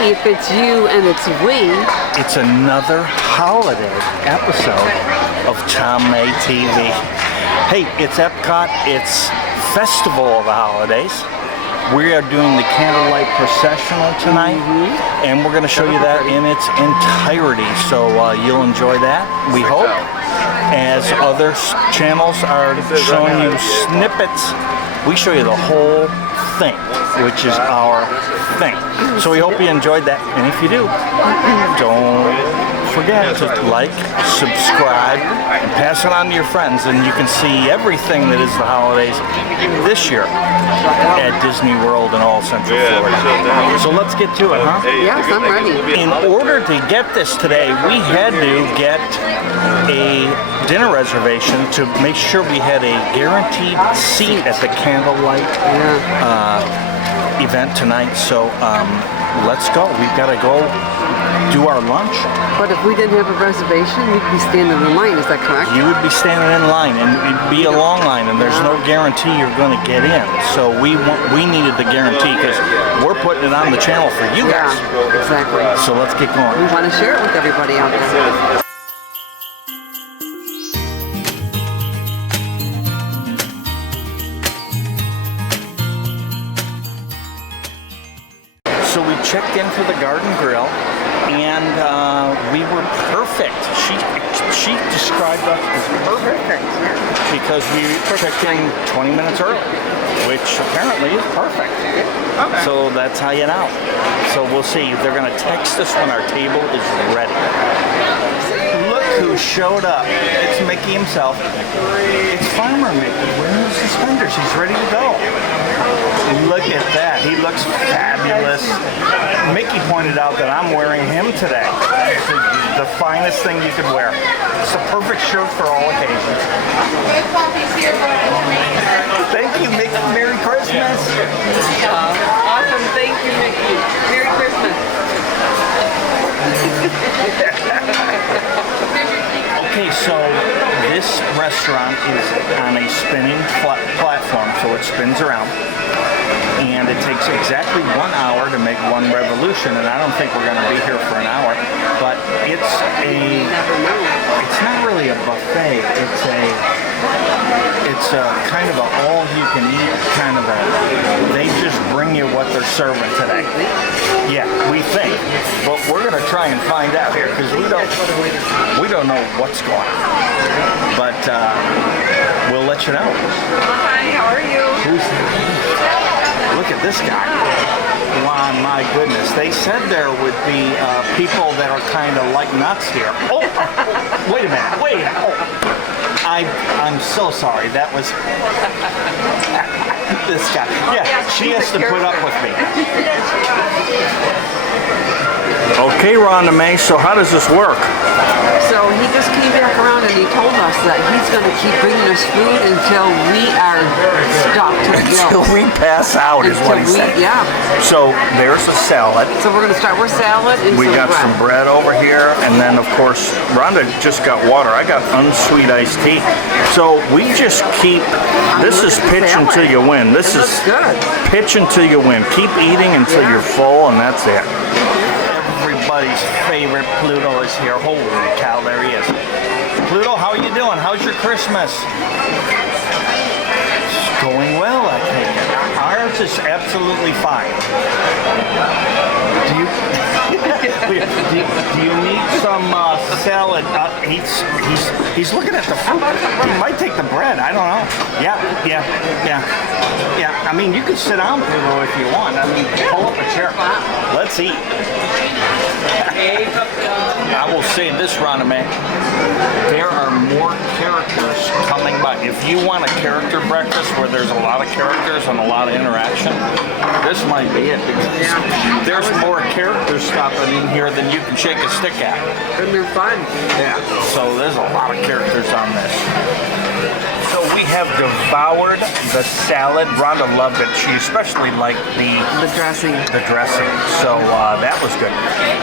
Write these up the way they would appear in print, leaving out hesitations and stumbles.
we if it's you and it's we. It's another holiday episode of Tom May TV. Hey, it's Epcot. It's Festival of the Holidays. We are doing the Candlelight Processional tonight, and we're going to show you that in its entirety. So you'll enjoy that, we hope. As other channels are showing you snippets, we show you the whole thing, which is our thing. So we hope you enjoyed that, and if you do, don't forget to like, subscribe, and pass it on to your friends, and you can see everything that is the holidays this year at Disney World and all Central Florida. So let's get to it, huh? Yes, I'm ready. In order to get this today, we had to get a dinner reservation to make sure we had a guaranteed seat at the Candlelight event tonight. So let's go. We've got to go do our lunch. But if we didn't have a reservation, we'd be standing in line, is that correct? You would be standing in line, and it'd be a long line, and there's no guarantee you're going to get in. So we needed the guarantee because we're putting it on the channel for you guys. Yeah, exactly. So let's get going. We want to share it with everybody out there. So we checked into the Garden Grill, and we were perfect. She described us as perfect because we checked in 20 minutes early, which apparently is perfect. Okay. So that's how you know. So we'll see. They're going to text us when our table is ready. Look who showed up. It's Mickey himself. It's Farmer Mickey wearing the suspenders. He's ready to go. Look at that. He looks fabulous. Mickey pointed out that I'm wearing him today. The finest thing you could wear. It's a perfect shirt for all occasions. Thank you, Mickey. Merry Christmas. Awesome. Thank you, Mickey. Merry Christmas. Okay, so this restaurant is on a spinning platform, so it spins around. And it takes exactly 1 hour to make one revolution, and I don't think we're going to be here for an hour. But it's not really a buffet. It's a kind of a all-you-can-eat kind of a. They just bring you what they're serving today. Yeah, we think, but we're going to try and find out here because we don't know what's going on. But we'll let you know. Hi, how are you? Look at this guy. Wow, my goodness. They said there would be people that are kind of like nuts here. Oh, wait a minute. Wait. Oh. I'm so sorry. That was this guy. Yeah, she has to put up with me. Okay, Rhonda May, so how does this work? So he just came back around and he told us that he's going to keep bringing us food until we are stopped to the gills. Until we pass out is what he said. Yeah. So there's a salad. So we're going to start with salad and we got some bread over here, and then of course Rhonda just got water. I got unsweet iced tea. So we just keep. This is pitch until you win. This is good. Pitch until you win. Keep eating until you're full, and that's it. Everybody's favorite Pluto is here. Holy cow, there he is. Pluto, how are you doing? How's your Christmas? It's going well, I think. Ours is absolutely fine. Do you need some salad? He's looking at the food. He might take the bread. I don't know. Yeah. I mean, you can sit down, Pluto, if you want. I mean, pull up a chair. Let's eat. I will say this, Rhonda May. There are more characters coming by. If you want a character breakfast where there's a lot of characters and a lot of interaction, this might be it because there's more characters stopping in here than you can shake a stick at. And they're fun. Yeah. So there's a lot of characters on this. So we have devoured the salad. Rhonda loved it. She especially liked the dressing. So that was good.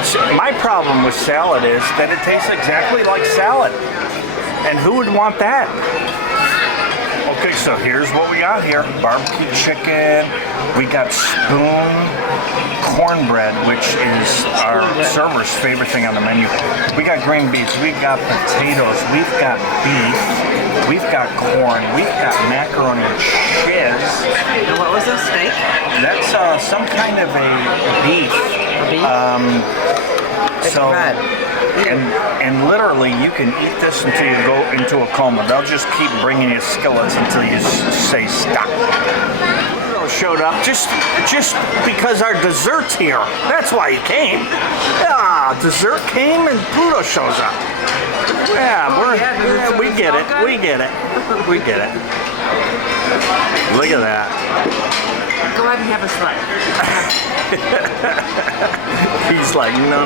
So my problem with salad is that it tastes exactly like salad. And who would want that? Okay, so here's what we got here. Barbecue chicken. We got spoon cornbread, which is our server's favorite thing on the menu. We got green beans. We've got potatoes. We've got beef. We've got corn. We've got macaroni and cheese. And what was this, steak? That's some kind of a beef. A beef? It's red. And literally, you can eat this until you go into a coma. They'll just keep bringing you skillets until you say stop. Showed up just because our dessert's here. That's why he came. Dessert came and Pluto shows up. Yeah, we get it. We get it. We get it. Look at that. Go ahead and have a slice. He's like, no.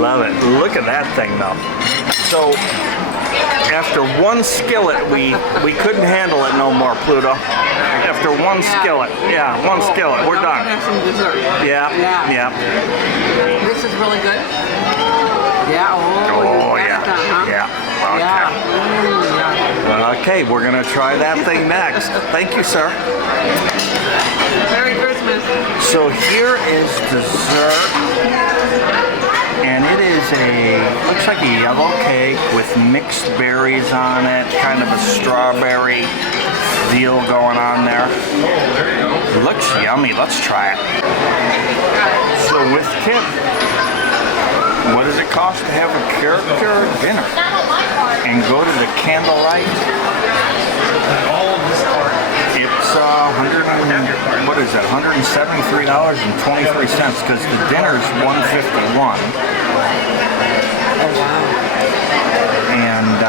Love it. Look at that thing, though. So, after one skillet, we couldn't handle it no more, Pluto. After one skillet. Yeah, one skillet. We're done. Have some dessert. Yeah. This is really good. Yeah. Yeah. Done, huh? Yeah. Okay. Yeah. Okay, we're gonna try that thing next. Thank you, sir. Merry Christmas. So here is dessert, and it is looks like a yellow cake with mixed berries on it, kind of a strawberry deal going on there. Looks yummy. Let's try it. So with Kim, what does it cost to have a character dinner and go to the Candlelight? It's $173.23 because the dinner's $151. Oh wow! And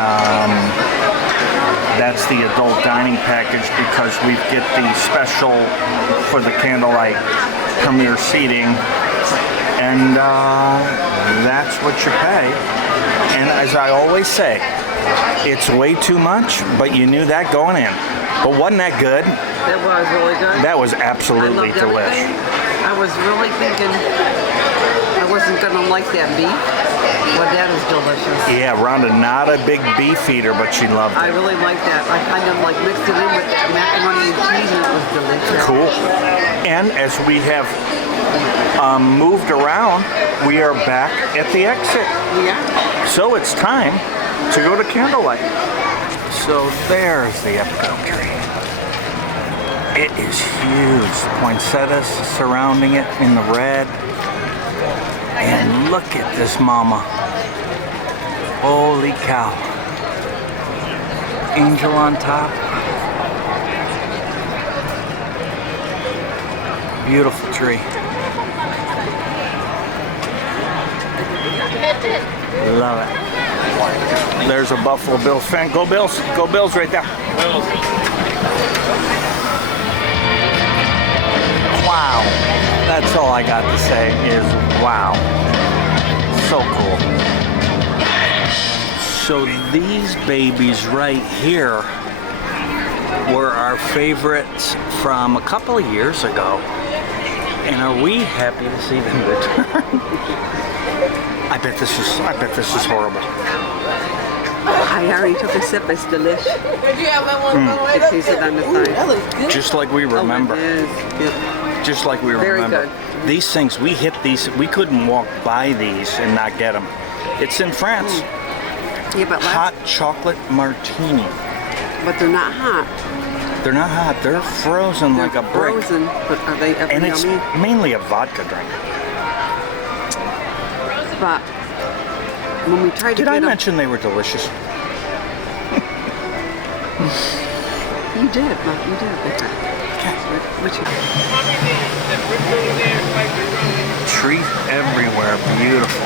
that's the adult dining package because we get the special for the Candlelight premiere seating. And that's what you pay. And as I always say, it's way too much, but you knew that going in. But wasn't that good? That was really good. That was absolutely delish. I was really thinking I wasn't gonna like that beef. Well, that is delicious. Yeah, Rhonda, not a big beef eater, but she loved it. I really like that. I kind of like mixed it in with that macaroni and cheese, and it was delicious. Cool. And as we have moved around, we are back at the exit. Yeah. So it's time to go to Candlelight. So there's the Epcot tree. It is huge. Poinsettias surrounding it in the red. And look at this mama. Holy cow. Angel on top. Beautiful tree. Love it. There's a Buffalo Bills fan. Go Bills. Go Bills right there. Wow. That's all I got to say is wow. So cool. So these babies right here were our favorites from a couple of years ago. And are we happy to see them return? I bet this is horrible. I already took a sip. It's delish. It tasted on the side. Just like we remember. Oh, it is. Yep. Just like we remember. Very good. These things, we hit these, we couldn't walk by these and not get them. It's in France. Yeah, but Hot chocolate martini. But they're not hot. They're not hot. They're frozen like a brick. Frozen, but are they ever And it's yummy? mainly a vodka drink. But when we tried to Did I get them, mention they were delicious? you did, but you did a bit. Which Trees everywhere, beautiful.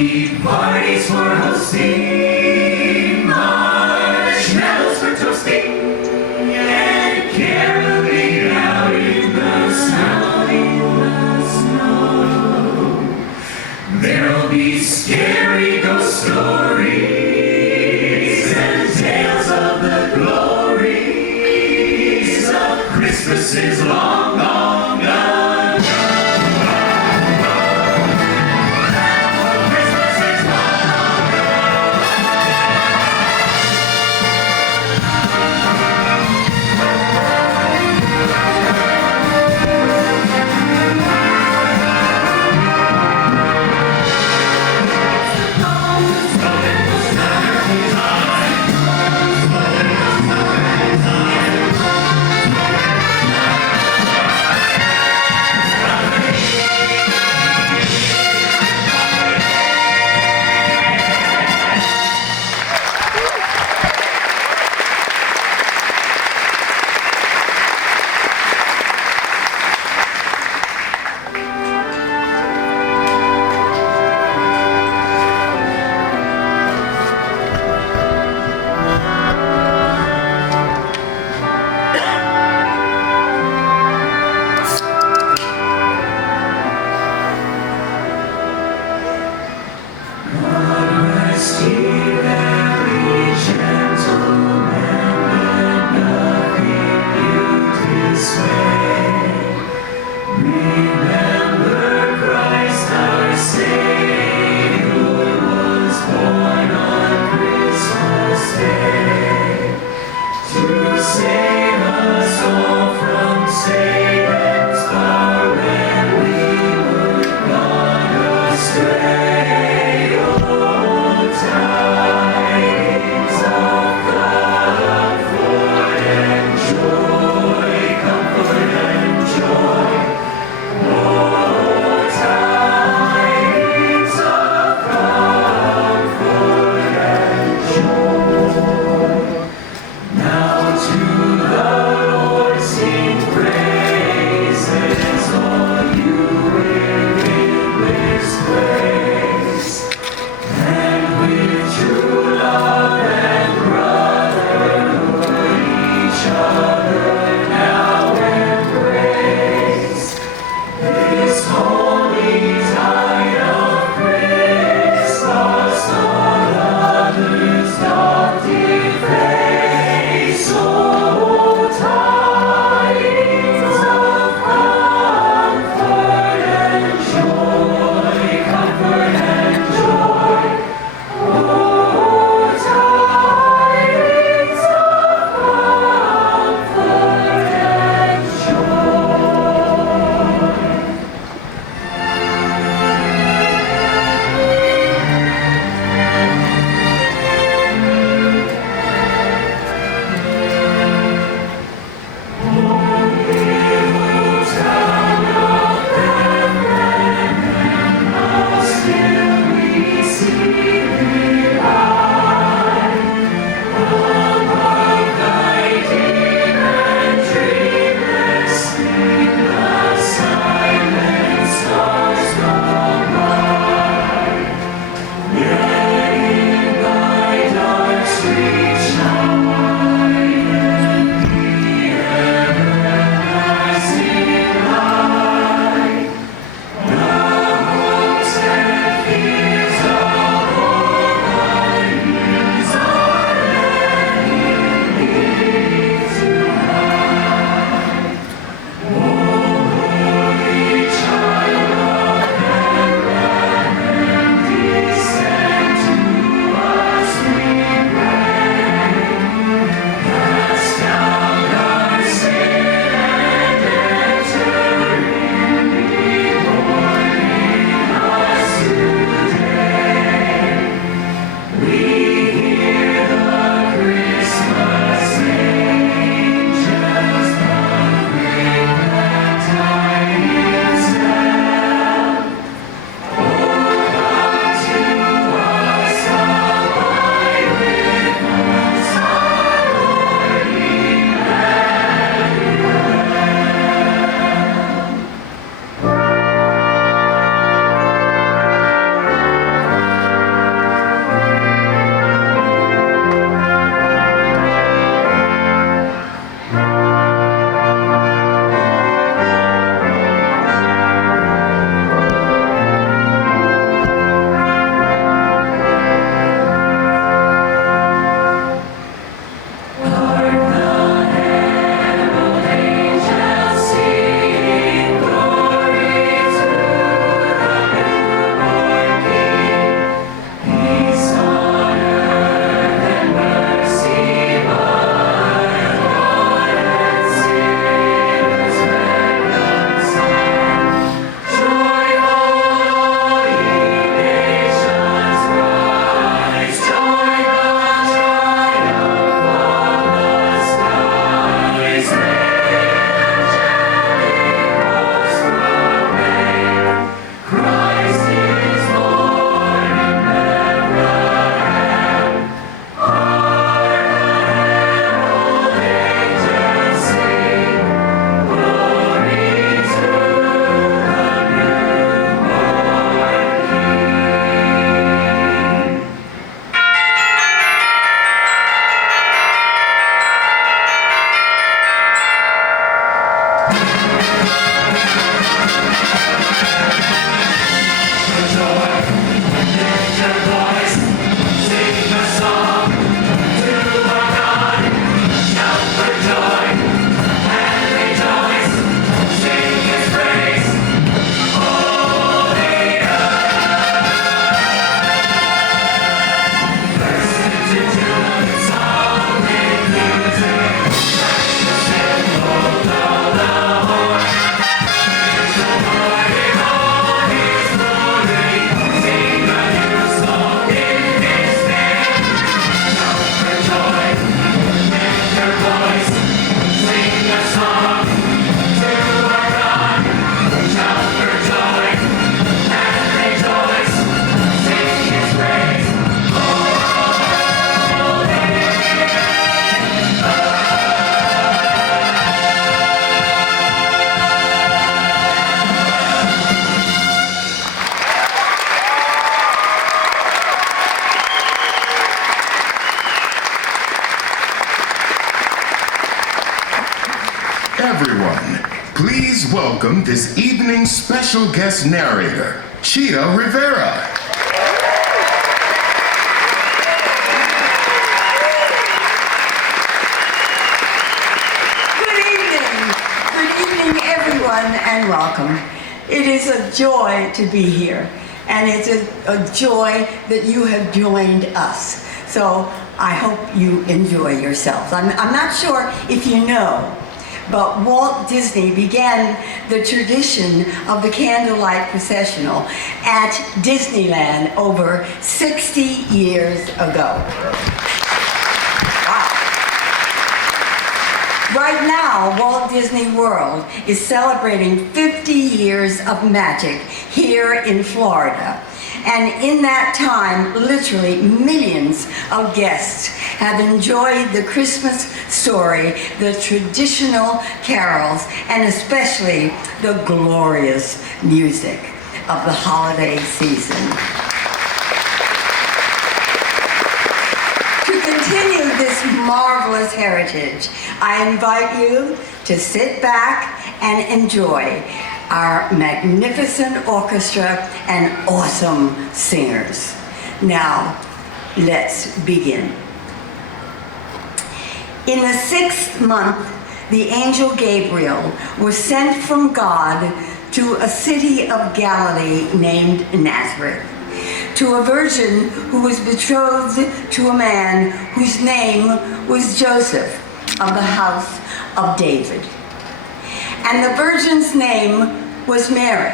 be parties for hosting, marshmallows for toasting, and caroling out in the snow. There'll be scary ghost stories and tales of the glories of Christmases long, long gone. Christmases long, long welcome this evening's special guest narrator, Chia Rivera. Good evening, everyone, and welcome. It is a joy to be here, and it's a joy that you have joined us. So I hope you enjoy yourselves. I'm not sure if you know, but Walt Disney began the tradition of the Candlelight Processional at Disneyland over 60 years ago. Wow. Right now, Walt Disney World is celebrating 50 years of magic here in Florida. And in that time, literally millions of guests have enjoyed the Christmas story, the traditional carols, and especially the glorious music of the holiday season. To continue this marvelous heritage, I invite you to sit back and enjoy our magnificent orchestra and awesome singers. Now, let's begin. In the 6th month, the angel Gabriel was sent from God to a city of Galilee named Nazareth, to a virgin who was betrothed to a man whose name was Joseph, of the house of David. And the virgin's name was Mary.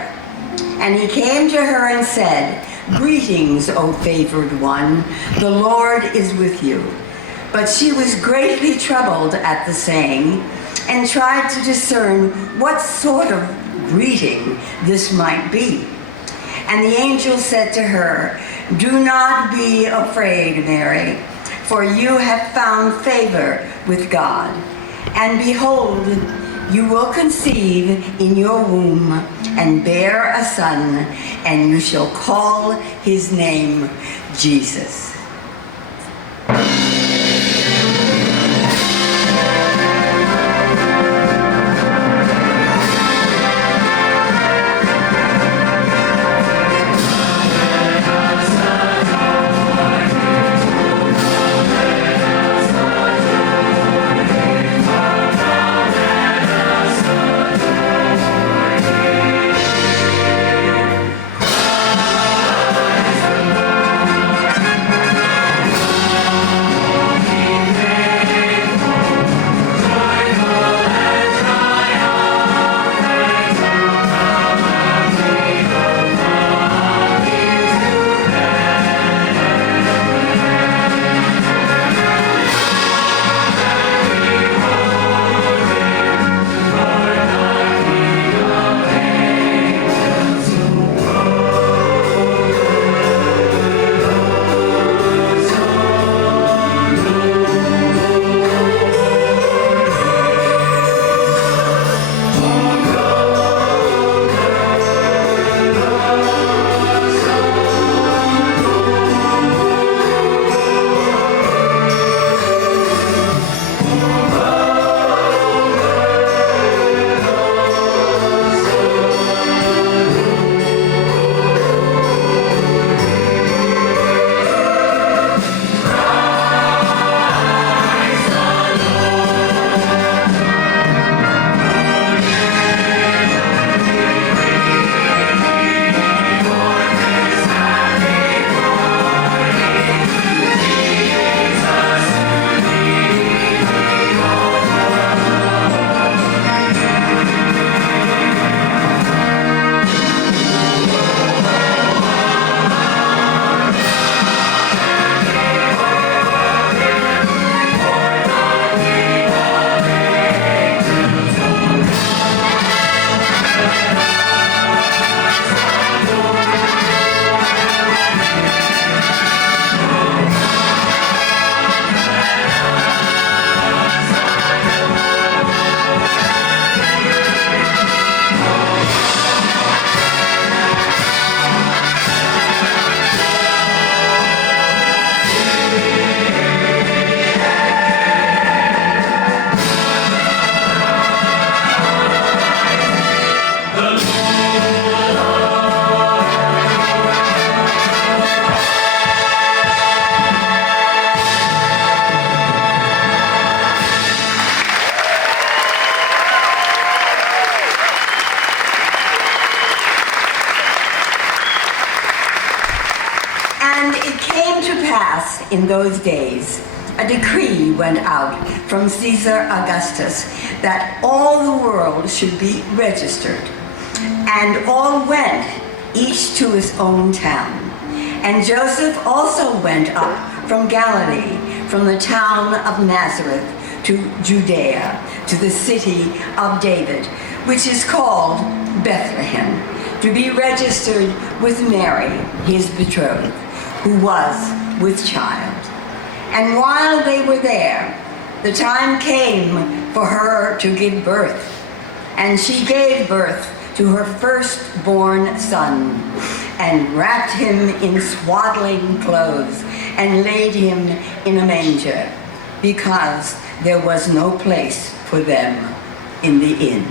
And he came to her and said, "Greetings, O favored one, the Lord is with you." But she was greatly troubled at the saying, and tried to discern what sort of greeting this might be. And the angel said to her, "Do not be afraid, Mary, for you have found favor with God. And behold, you will conceive in your womb and bear a son, and you shall call his name Jesus." And it came to pass in those days, a decree went out from Caesar Augustus that all the world should be registered. And all went, each to his own town. And Joseph also went up from Galilee, from the town of Nazareth to Judea, to the city of David, which is called Bethlehem, to be registered with Mary, his betrothed, who was with child. And while they were there, the time came for her to give birth. And she gave birth to her firstborn son, and wrapped him in swaddling clothes, and laid him in a manger, because there was no place for them in the inn.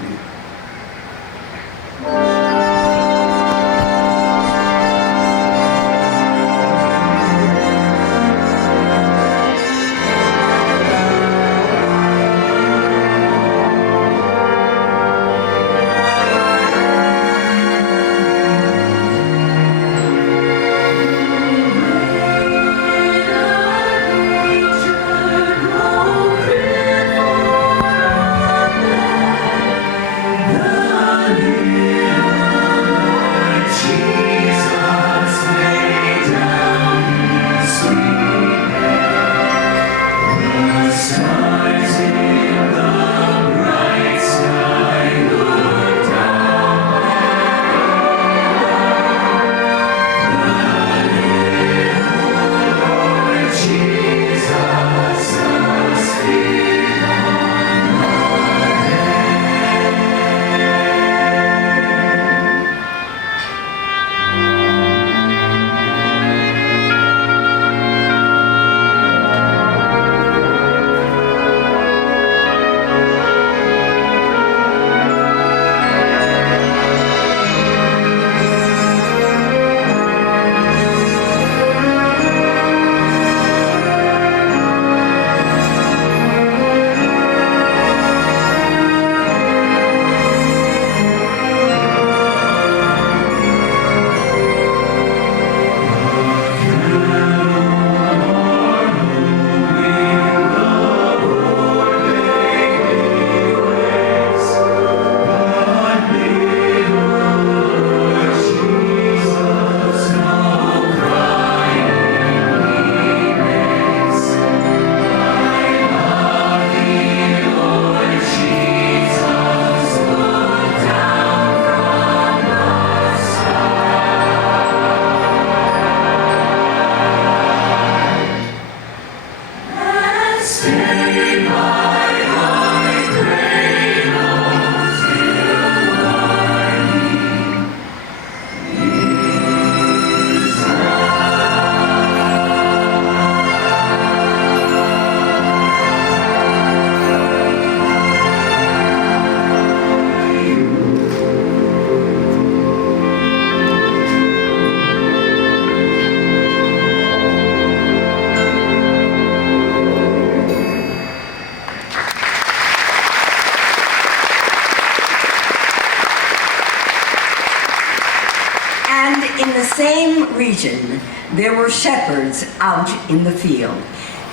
Same region, there were shepherds out in the field,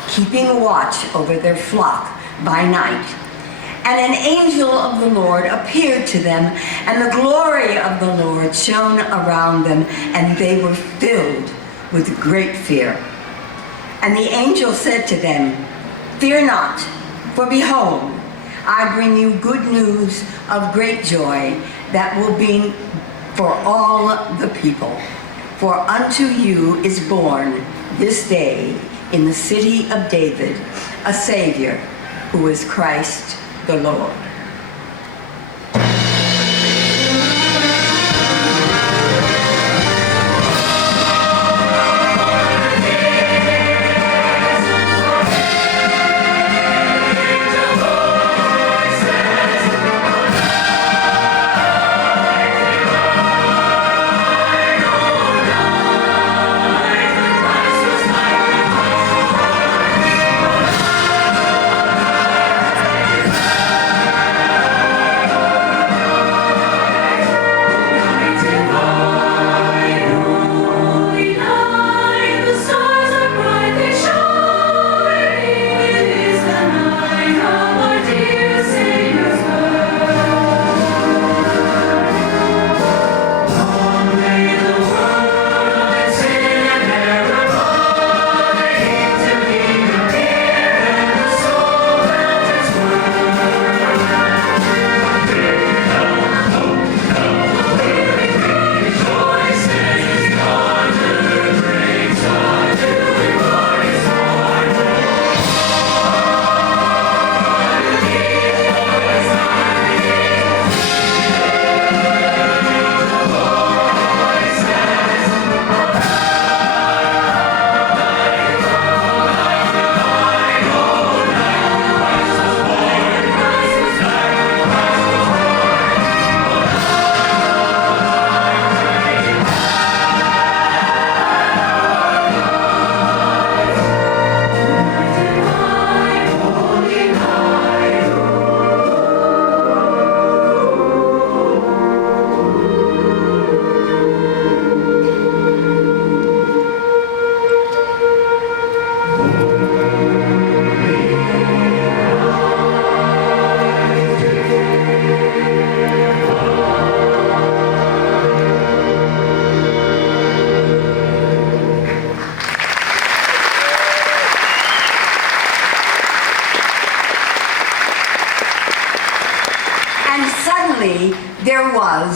keeping watch over their flock by night. And an angel of the Lord appeared to them, and the glory of the Lord shone around them, and they were filled with great fear. And the angel said to them, "Fear not, for behold, I bring you good news of great joy that will be for all the people. For unto you is born this day in the city of David a Savior, who is Christ the Lord."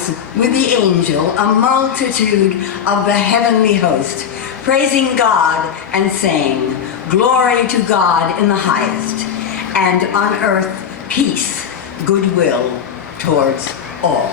was with the angel a multitude of the heavenly host, praising God and saying, "Glory to God in the highest, and on earth peace, goodwill towards all."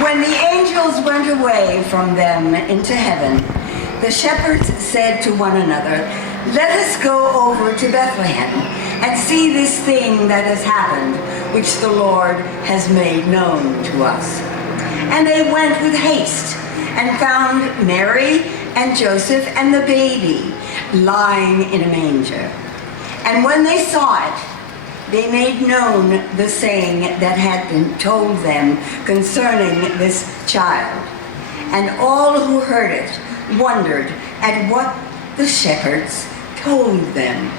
When the angels went away from them into heaven, the shepherds said to one another, "Let us go over to Bethlehem and see this thing that has happened, which the Lord has made known to us." And they went with haste and found Mary and Joseph and the baby lying in a manger. And when they saw it, they made known the saying that had been told them concerning this child. And all who heard it wondered at what the shepherds told them.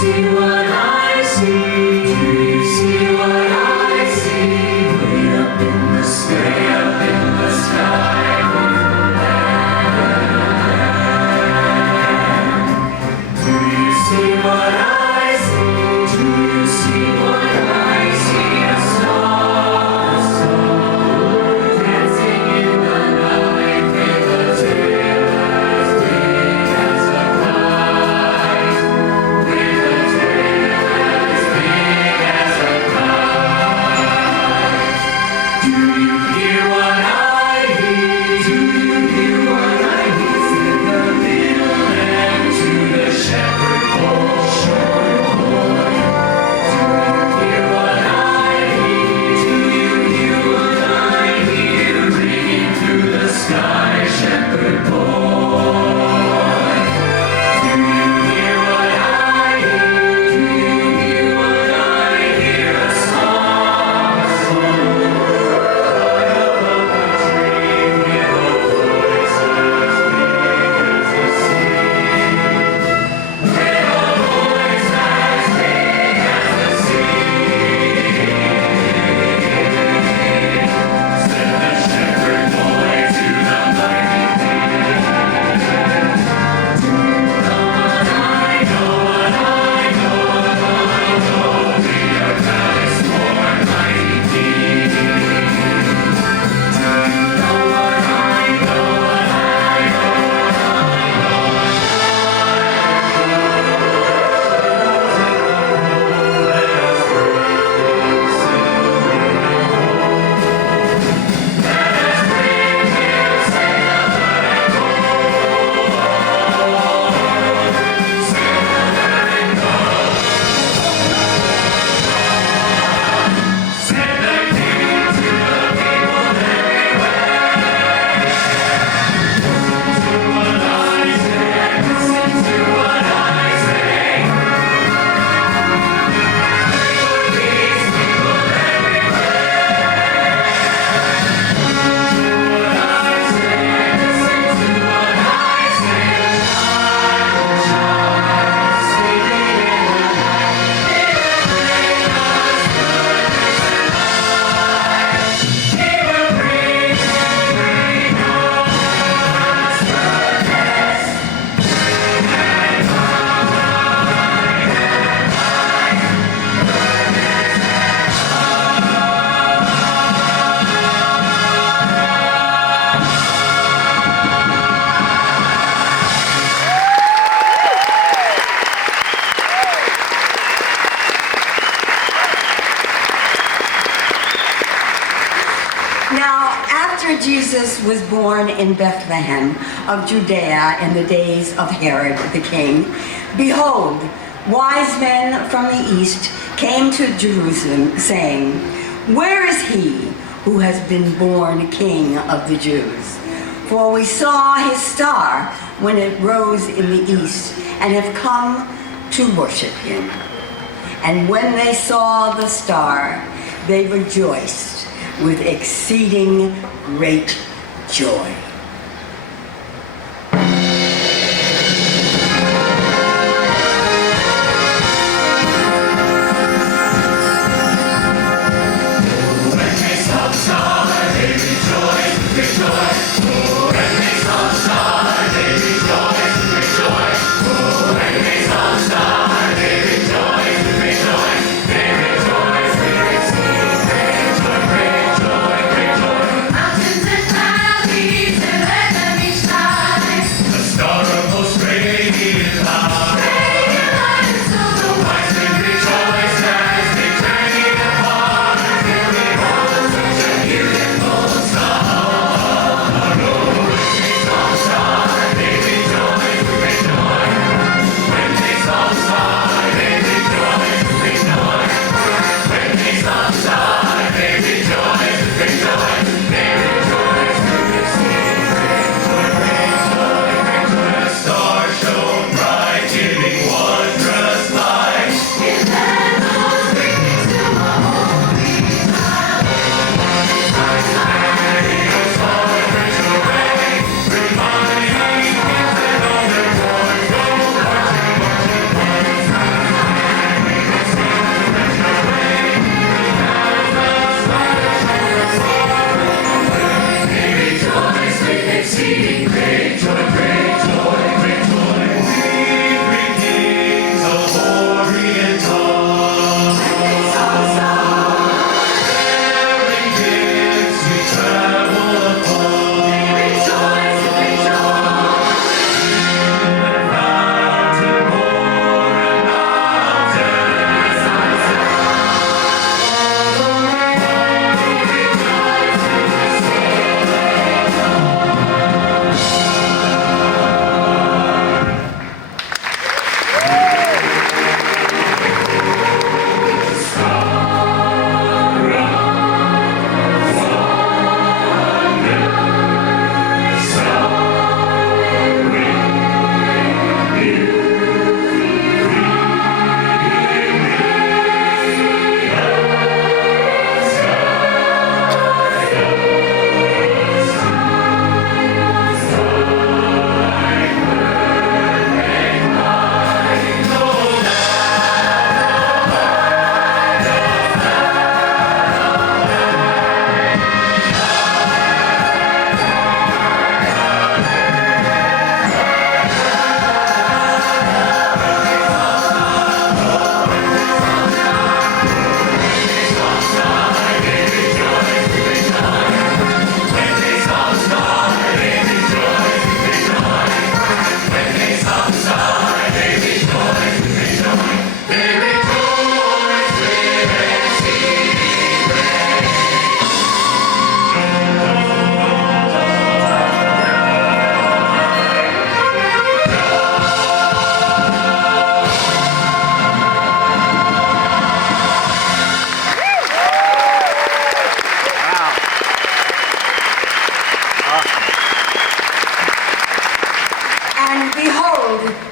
See what I Now, after Jesus was born in Bethlehem of Judea in the days of Herod the king, behold, wise men from the east came to Jerusalem, saying, "Where is he who has been born King of the Jews? For we saw his star when it rose in the east, and have come to worship him." And when they saw the star, they rejoiced with exceeding great joy.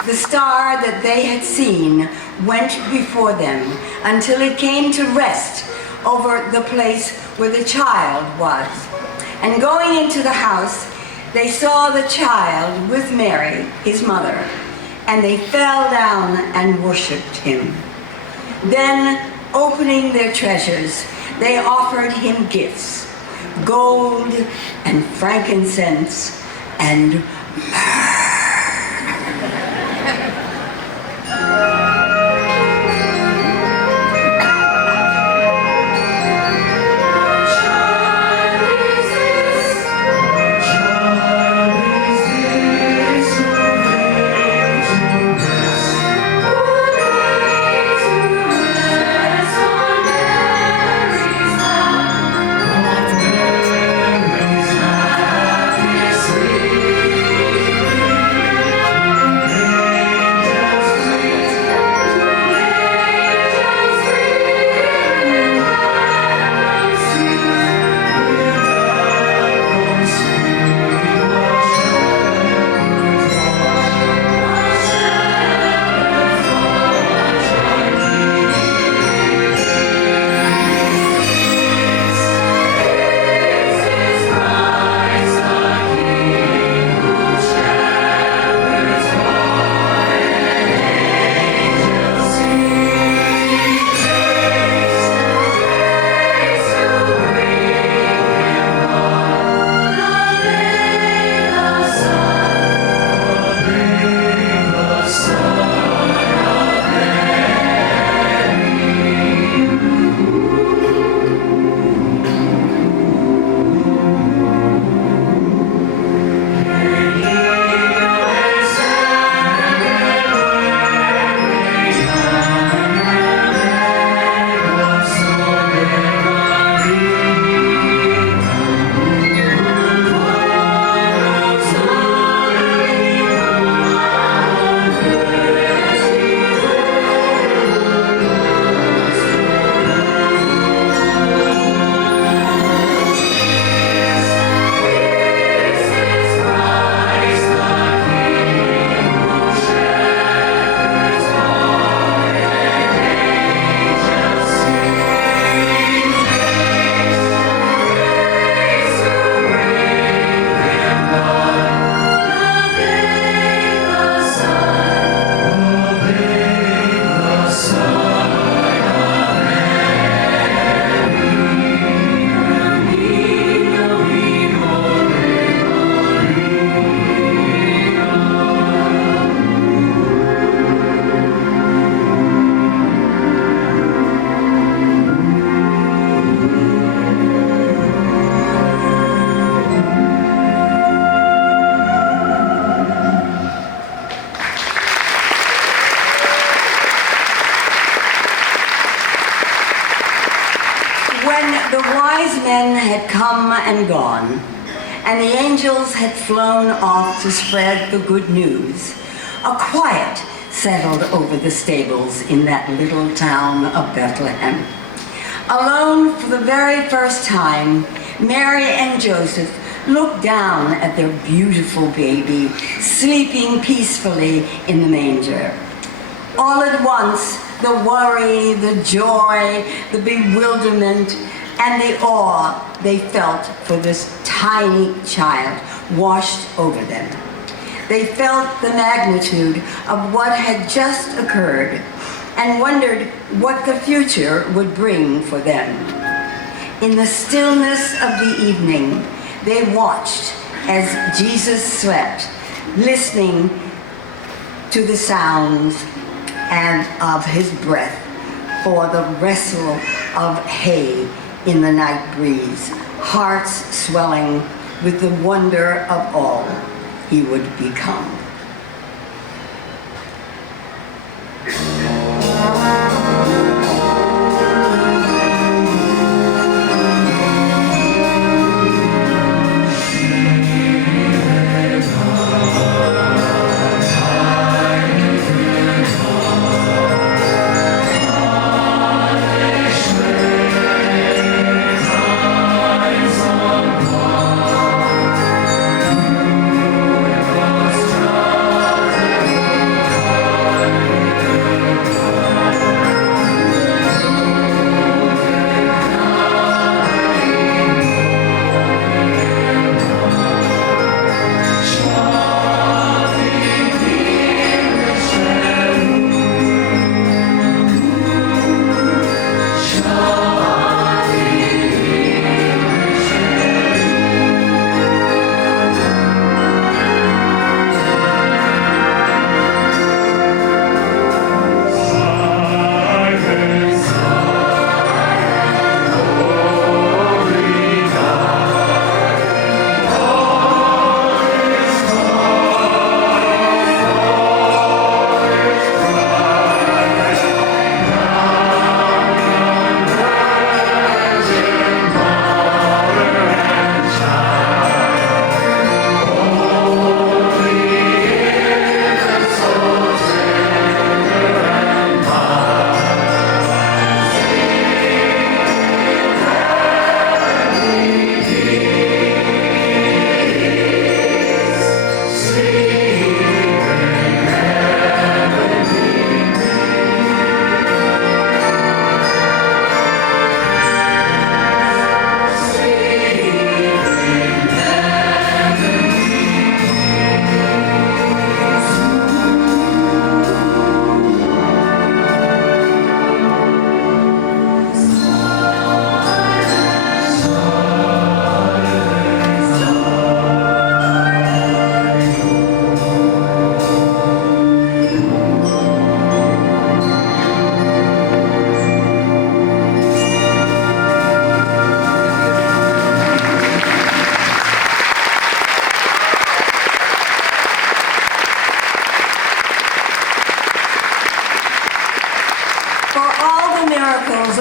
The star that they had seen went before them until it came to rest over the place where the child was. And going into the house, they saw the child with Mary, his mother, and they fell down and worshipped him. Then, opening their treasures, they offered him gifts, gold and frankincense and myrrh. When the wise men had come and gone, and the angels had flown off to spread the good news, a quiet settled over the stables in that little town of Bethlehem. Alone for the very first time, Mary and Joseph looked down at their beautiful baby, sleeping peacefully in the manger. All at once, the worry, the joy, the bewilderment, and the awe they felt for this tiny child washed over them. They felt the magnitude of what had just occurred and wondered what the future would bring for them. In the stillness of the evening, they watched as Jesus slept, listening to the sounds and of his breath, for the rustle of hay in the night breeze, hearts swelling with the wonder of all he would become.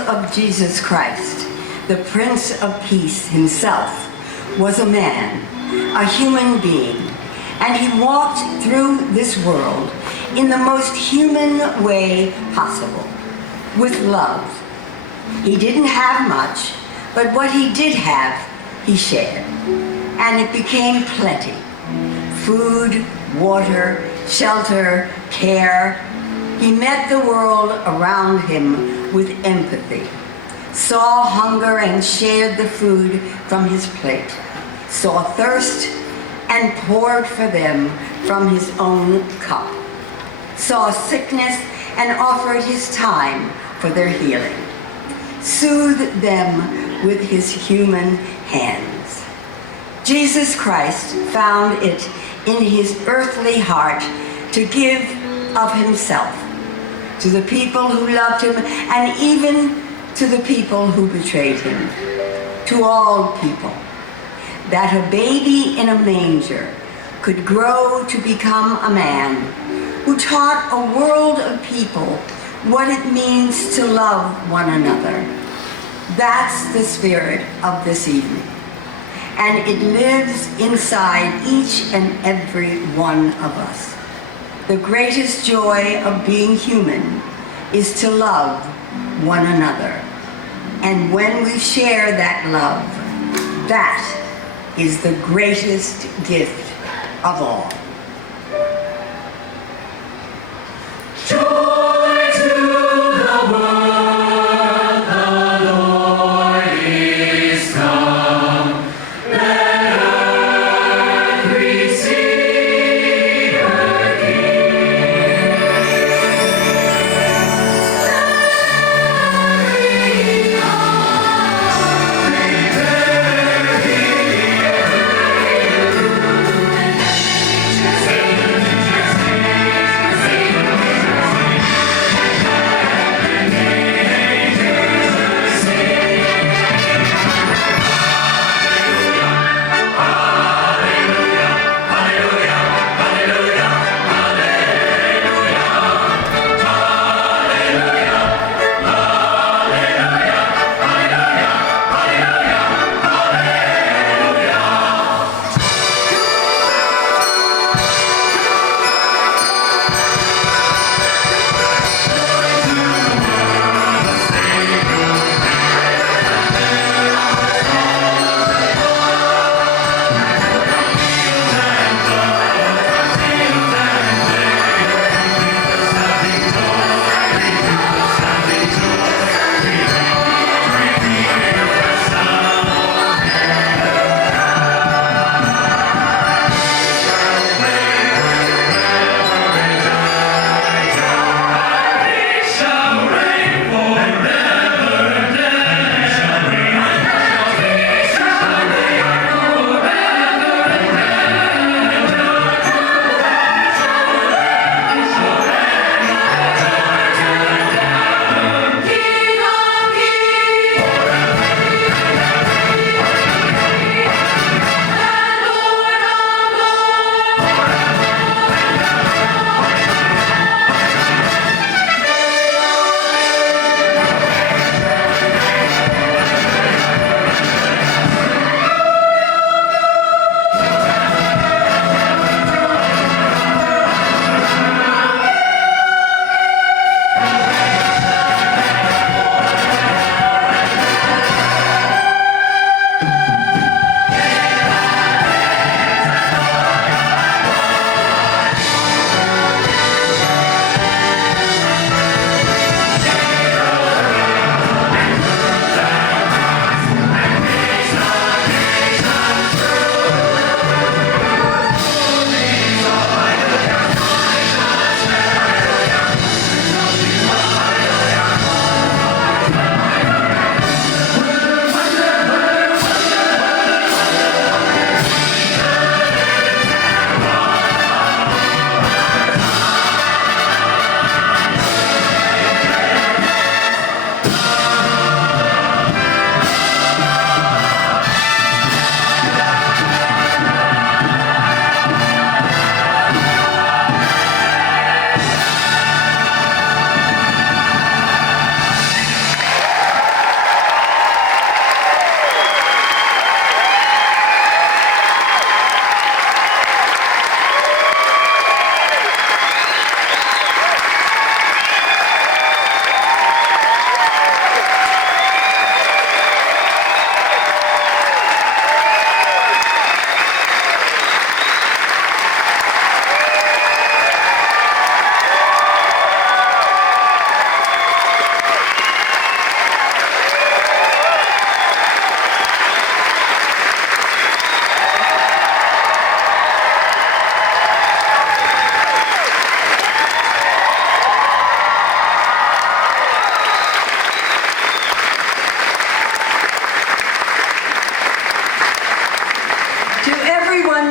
Of Jesus Christ, the Prince of Peace himself, was a man, a human being, and he walked through this world in the most human way possible, with love. He didn't have much, but what he did have, he shared, and it became plenty. Food, water, shelter, care. He met the world around him with empathy, saw hunger and shared the food from his plate, saw thirst and poured for them from his own cup, saw sickness and offered his time for their healing, soothed them with his human hands. Jesus Christ found it in his earthly heart to give of himself to the people who loved him, and even to the people who betrayed him, to all people, that a baby in a manger could grow to become a man who taught a world of people what it means to love one another, That's the spirit of this evening. And it lives inside each and every one of us. The greatest joy of being human is to love one another. And when we share that love, that is the greatest gift of all. Joy to the world, the Lord is come. Let earth receive her King.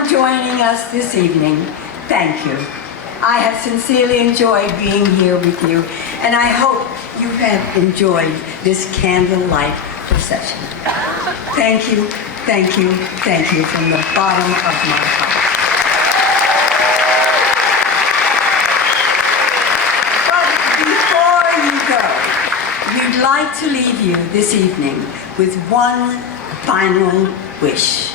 joining us this evening, thank you. I have sincerely enjoyed being here with you, and I hope you have enjoyed this candlelight procession. Thank you, thank you, thank you from the bottom of my heart. But before you go, we'd like to leave you this evening with one final wish.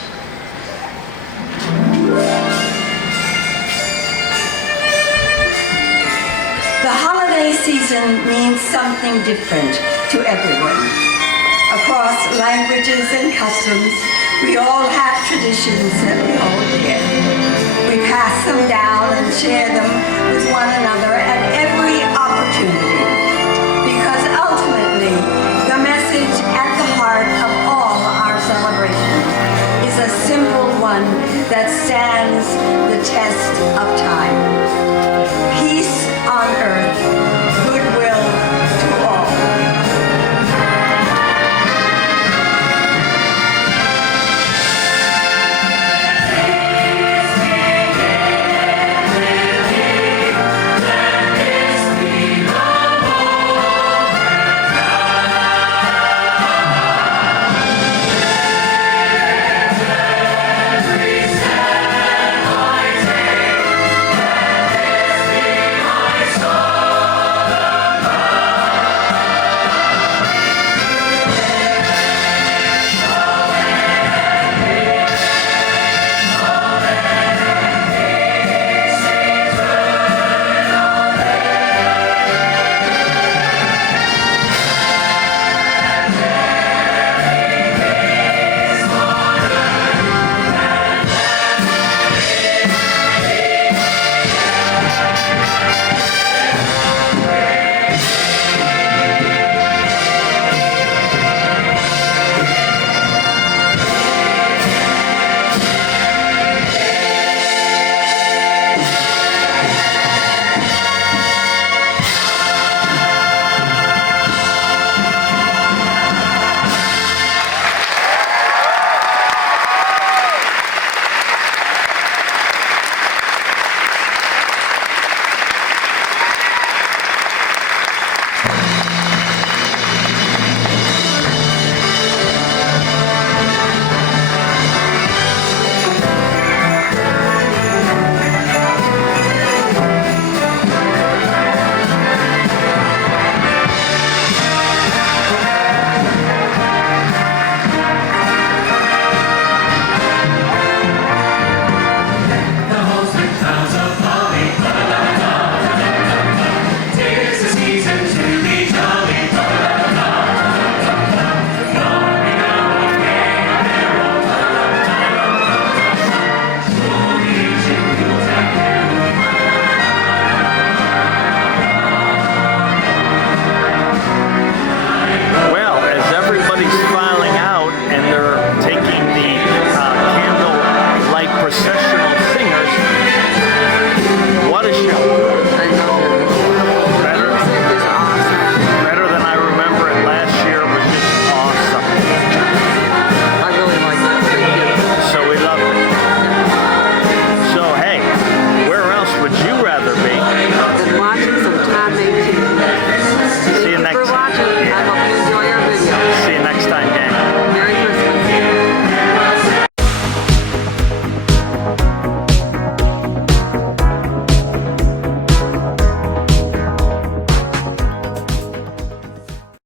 The holiday season means something different to everyone. Across languages and customs, we all have traditions that we hold dear. We pass them down and share them with one another at every opportunity. Because ultimately, the message at the heart of all our celebrations is a simple one that stands the test